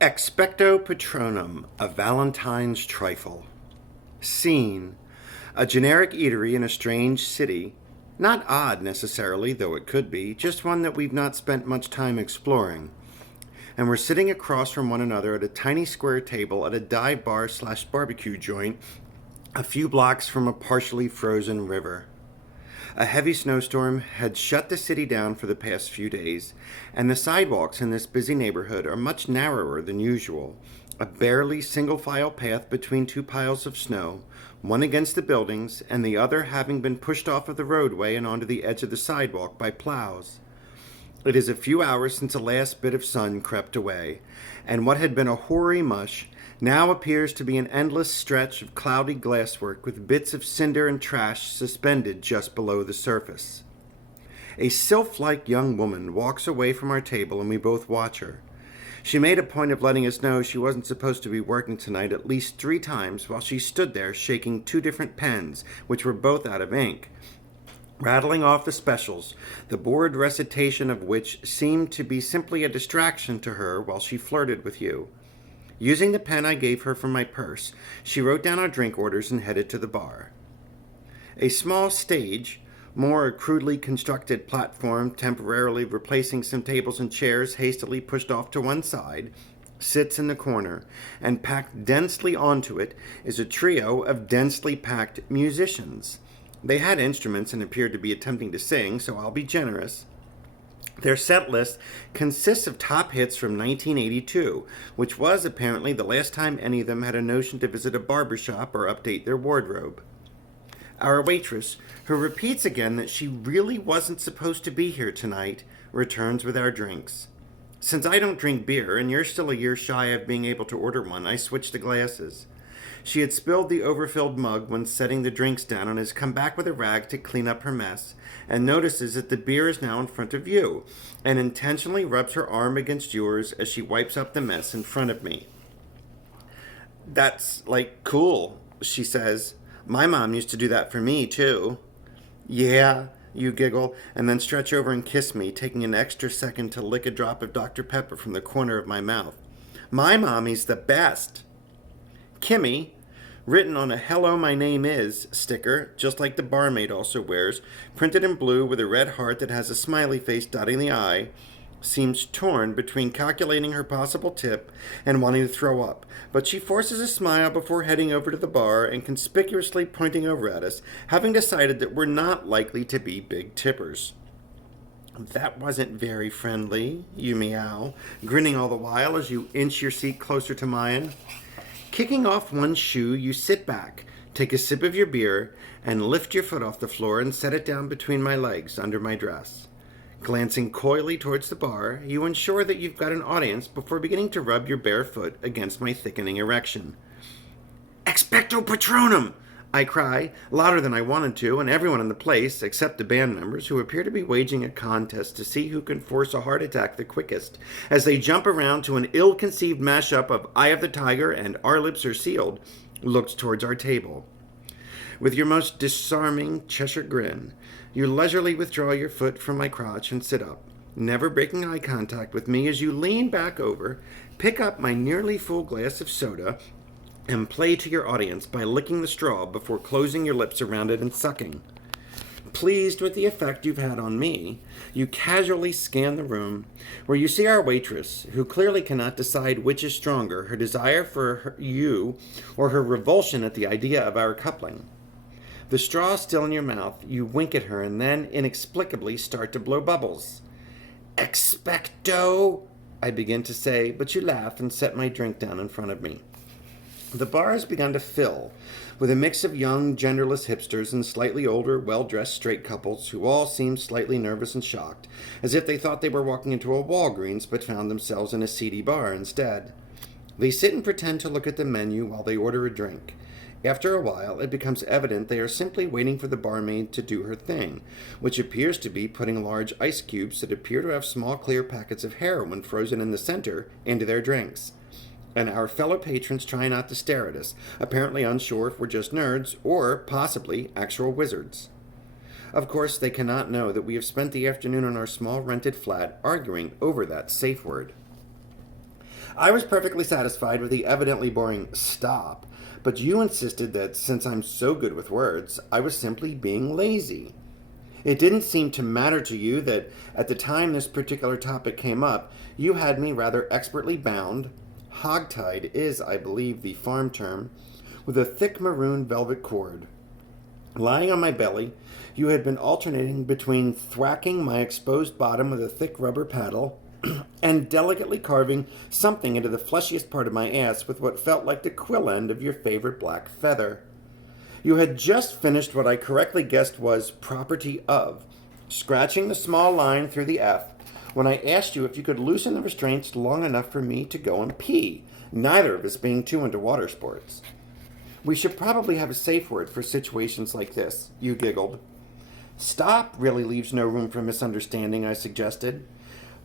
Expecto Patronum, a Valentine's Trifle. Scene: a generic eatery in a strange city. Not odd necessarily, though it could be, just one that we've not spent much time exploring. And we're sitting across from one another at a tiny square table at a dive bar slash barbecue joint a few blocks from a partially frozen river. A heavy snowstorm had shut the city down for the past few days, and the sidewalks in this busy neighborhood are much narrower than usual. A barely single-file path between two piles of snow, one against the buildings and the other having been pushed off of the roadway and onto the edge of the sidewalk by plows. It is a few hours since the last bit of sun crept away, and what had been a hoary mush now appears to be an endless stretch of cloudy glasswork with bits of cinder and trash suspended just below the surface. A sylph-like young woman walks away from our table and we both watch her. She made a point of letting us know she wasn't supposed to be working tonight at least 3 times while she stood there shaking 2 different pens, which were both out of ink, rattling off the specials, the bored recitation of which seemed to be simply a distraction to her while she flirted with you. Using the pen I gave her from my purse, she wrote down our drink orders and headed to the bar. A small stage, more a crudely constructed platform temporarily replacing some tables and chairs hastily pushed off to one side, sits in the corner, and packed densely onto it is a trio of densely packed musicians. They had instruments and appeared to be attempting to sing, so I'll be generous. Their set list consists of top hits from 1982, which was apparently the last time any of them had a notion to visit a barbershop or update their wardrobe. Our waitress, who repeats again that she really wasn't supposed to be here tonight, returns with our drinks. Since I don't drink beer and you're still a year shy of being able to order one, I switched the glasses. She had spilled the overfilled mug when setting the drinks down and has come back with a rag to clean up her mess, and notices that the beer is now in front of you, and intentionally rubs her arm against yours as she wipes up the mess in front of me. "That's, cool," she says. "My mom used to do that for me, too." "Yeah," you giggle, and then stretch over and kiss me, taking an extra second to lick a drop of Dr. Pepper from the corner of my mouth. "My mommy's the best." Kimmy, written on a "Hello, my name is" sticker, just like the barmaid also wears, printed in blue with a red heart that has a smiley face dotting the I, seems torn between calculating her possible tip and wanting to throw up, but she forces a smile before heading over to the bar and conspicuously pointing over at us, having decided that we're not likely to be big tippers. "That wasn't very friendly," you meow, grinning all the while as you inch your seat closer to mine. Kicking off one shoe, you sit back, take a sip of your beer, and lift your foot off the floor and set it down between my legs under my dress. Glancing coyly towards the bar, you ensure that you've got an audience before beginning to rub your bare foot against my thickening erection. "Expecto Patronum!" I cry, louder than I wanted to, and everyone in the place, except the band members, who appear to be waging a contest to see who can force a heart attack the quickest, as they jump around to an ill-conceived mashup of Eye of the Tiger and Our Lips Are Sealed, looks towards our table. With your most disarming Cheshire grin, you leisurely withdraw your foot from my crotch and sit up, never breaking eye contact with me as you lean back over, pick up my nearly full glass of soda, and play to your audience by licking the straw before closing your lips around it and sucking. Pleased with the effect you've had on me, you casually scan the room, where you see our waitress, who clearly cannot decide which is stronger, her desire for you or her revulsion at the idea of our coupling. The straw still in your mouth, you wink at her and then inexplicably start to blow bubbles. "Expecto," I begin to say, but you laugh and set my drink down in front of me. The bar has begun to fill, with a mix of young, genderless hipsters and slightly older, well-dressed straight couples who all seem slightly nervous and shocked, as if they thought they were walking into a Walgreens but found themselves in a seedy bar instead. They sit and pretend to look at the menu while they order a drink. After a while, it becomes evident they are simply waiting for the barmaid to do her thing, which appears to be putting large ice cubes that appear to have small clear packets of heroin frozen in the center into their drinks. And our fellow patrons try not to stare at us, apparently unsure if we're just nerds or, possibly, actual wizards. Of course, they cannot know that we have spent the afternoon in our small rented flat arguing over that safe word. I was perfectly satisfied with the evidently boring stop, but you insisted that since I'm so good with words, I was simply being lazy. It didn't seem to matter to you that at the time this particular topic came up, you had me rather expertly bound. Hogtied is, I believe, the farm term, with a thick maroon velvet cord. Lying on my belly, you had been alternating between thwacking my exposed bottom with a thick rubber paddle and delicately carving something into the fleshiest part of my ass with what felt like the quill end of your favorite black feather. You had just finished what I correctly guessed was property of, scratching the small line through the F, when I asked you if you could loosen the restraints long enough for me to go and pee, neither of us being too into water sports. We should probably have a safe word for situations like this, you giggled. Stop really leaves no room for misunderstanding, I suggested,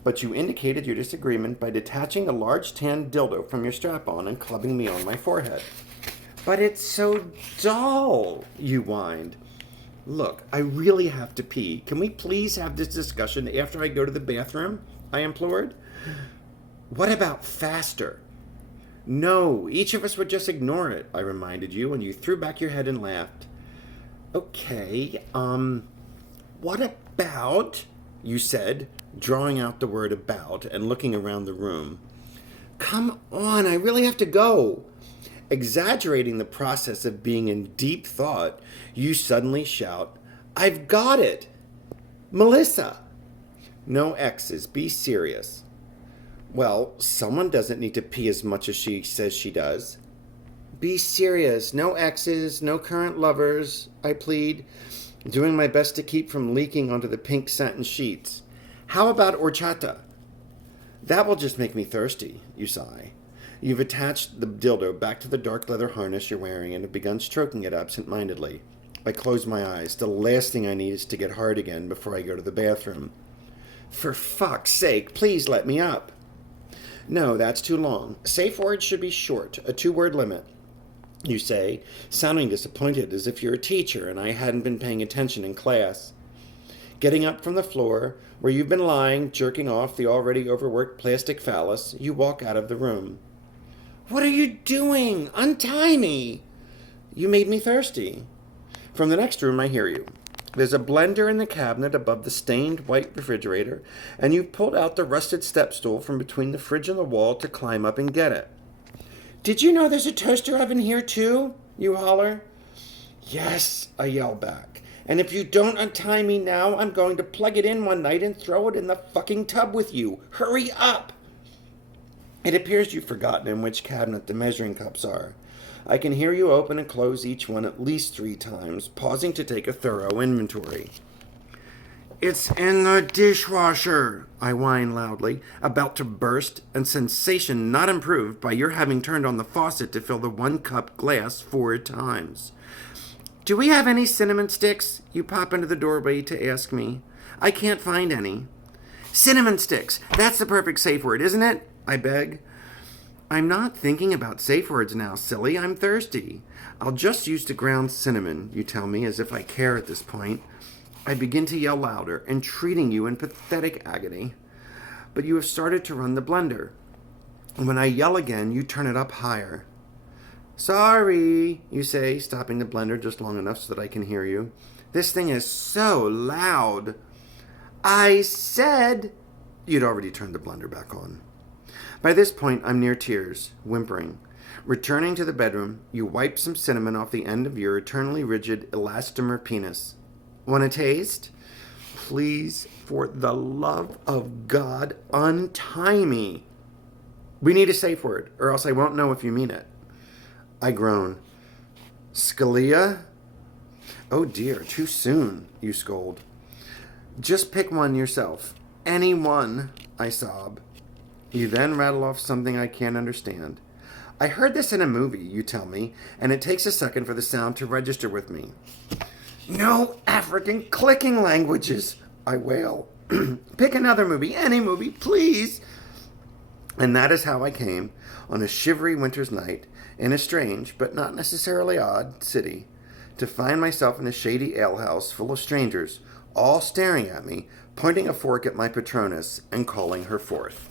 but you indicated your disagreement by detaching a large tan dildo from your strap-on and clubbing me on my forehead. But it's so dull, you whined. Look, I really have to pee. Can we please have this discussion after I go to the bathroom? I implored. What about faster? No, each of us would just ignore it, I reminded you, and you threw back your head and laughed. Okay, what about, you said, drawing out the word about and looking around the room. Come on, I really have to go. Exaggerating the process of being in deep thought, you suddenly shout, I've got it! Melissa! No X's, be serious. Well, someone doesn't need to pee as much as she says she does. Be serious, no X's, no current lovers, I plead, doing my best to keep from leaking onto the pink satin sheets. How about horchata? That will just make me thirsty, you sigh. You've attached the dildo back to the dark leather harness you're wearing and have begun stroking it absent-mindedly. I close my eyes. The last thing I need is to get hard again before I go to the bathroom. For fuck's sake, please let me up. No, that's too long. Safe words should be short, a 2-word limit. You say, sounding disappointed as if you're a teacher and I hadn't been paying attention in class. Getting up from the floor, where you've been lying, jerking off the already overworked plastic phallus, you walk out of the room. What are you doing? Untie me! You made me thirsty. From the next room, I hear you. There's a blender in the cabinet above the stained white refrigerator, and you've pulled out the rusted step stool from between the fridge and the wall to climb up and get it. Did you know there's a toaster oven here, too? You holler. Yes, I yell back. And if you don't untie me now, I'm going to plug it in one night and throw it in the fucking tub with you. Hurry up! It appears you've forgotten in which cabinet the measuring cups are. I can hear you open and close each one at least 3 times, pausing to take a thorough inventory. It's in the dishwasher, I whine loudly, about to burst, and sensation not improved by your having turned on the faucet to fill the 1-cup glass 4 times. Do we have any cinnamon sticks? You pop into the doorway to ask me. I can't find any. Cinnamon sticks! That's the perfect safe word, isn't it? I beg. I'm not thinking about safe words now, silly. I'm thirsty. I'll just use the ground cinnamon, you tell me, as if I care at this point. I begin to yell louder, entreating you in pathetic agony. But you have started to run the blender. And when I yell again, you turn it up higher. Sorry, you say, stopping the blender just long enough so that I can hear you. This thing is so loud. I said... You'd already turned the blender back on. By this point, I'm near tears, whimpering. Returning to the bedroom, you wipe some cinnamon off the end of your eternally rigid elastomer penis. Want a taste? Please, for the love of God, untie me. We need a safe word, or else I won't know if you mean it. I groan. Scalia? Oh dear, too soon, you scold. Just pick one yourself. Any one, I sob. You then rattle off something I can't understand. I heard this in a movie, you tell me, and it takes a second for the sound to register with me. No African clicking languages, I wail. Pick another movie, any movie, please. And that is how I came, on a shivery winter's night, in a strange, but not necessarily odd, city, to find myself in a shady alehouse full of strangers, all staring at me, pointing a fork at my Patronus, and calling her forth.